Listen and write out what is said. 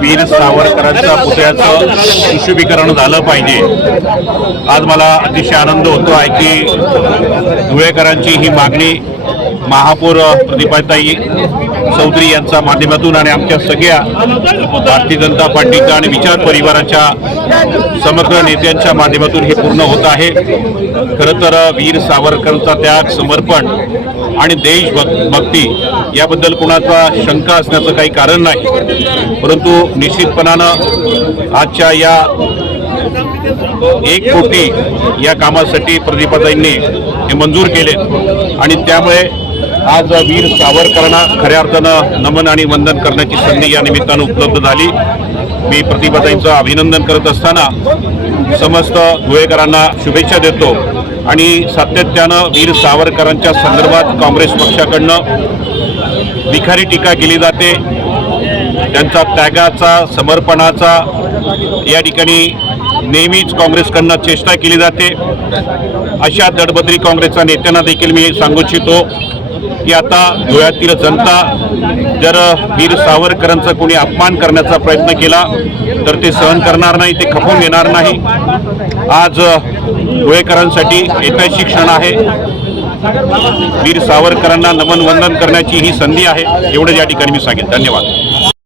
वीर सावरकरांच्या पुतळ्याचं सुशोभीकरण झालं पाहिजे. आज मला अतिशय आनंद होतो आहे की धुळेकरांची ही मागणी महापौर प्रतिभाताई चौधरी यांच्या माध्यमातून आणि आमच्या सगळ्या भारतीय जनता पार्टीच्या आणि विचार परिवाराच्या समग्र नेत्यांच्या माध्यमातून हे पूर्ण होत आहे. खरं तर वीर सावरकरांचा त्याग समर्पण आणि देशभक्ती याबद्दल कुणाचा शंका असण्याचं काही कारण नाही. परंतु निश्चितपणानं आजच्या या एक कोटी या कामासाठी प्रदीपाताईंनी हे मंजूर केले आणि त्यामुळे आज वीर सावरकरांना खऱ्या अर्थानं नमन आणि वंदन करण्याची संधी या निमित्तानं उपलब्ध झाली. मी प्रतिभाताईंचं अभिनंदन करत असताना समस्त धुळेकरांना शुभेच्छा देतो आणि सातत्यानं वीर सावरकरांच्या संदर्भात काँग्रेस पक्षाकडनं विखारी टीका केली जाते. त्यांचा त्यागाचा समर्पणाचा या ठिकाणी नेहमीच काँग्रेसकडनं चेष्टा केली जाते. अशा दडबदरी काँग्रेसच्या नेत्यांना देखील मी सांगू इच्छितो. की आता धुळ्यातील जनता जर वीर सावरकरांचा कोणी अपमान करण्याचा प्रयत्न केला तर ते सहन करणार नाही ते खपून घेणार नाही. आज धुळेकरांसाठी ऐतिहासिक क्षण आहे. वीर सावरकरांना नमन वंदन करण्याची ही संधी आहे. एवढं या ठिकाणी मी सांगेन. धन्यवाद.